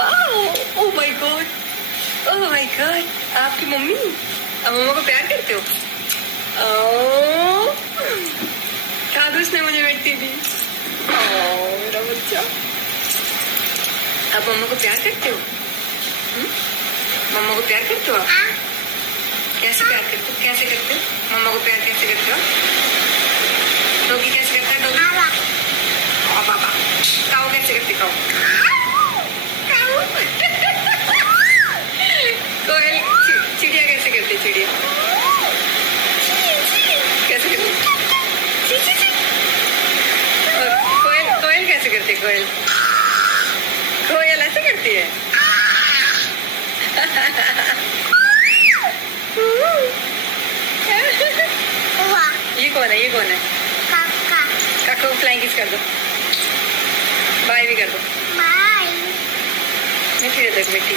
Wow, oh my God, oh my God, आपकी mummy, आप मम्मा को प्यार करते हो? ओह, कहा तो उसने मुझे बैठती थी। ओह मेरा बच्चा, आप मम्मा को प्यार करते हो? मम्मा को प्यार करते हो आप? कैसे प्यार करते हो? कैसे करते हो? मम्मा को प्यार कैसे करते हो? डॉगी कैसे करता है? डॉगी बाबा, काऊ कैसे करते? काऊ कोयल, चिड़िया कैसे करते? चिड़िया कैसे करते? और कोयल, कोयल कैसे करते? कोयल, कोयल ऐसे करती है। ये कौन है? ये कौन है? काका। काका को फ्लाइंग किस कर दो, बाय भी कर दो। बाय। मिट्टी दे दो, मिट्टी।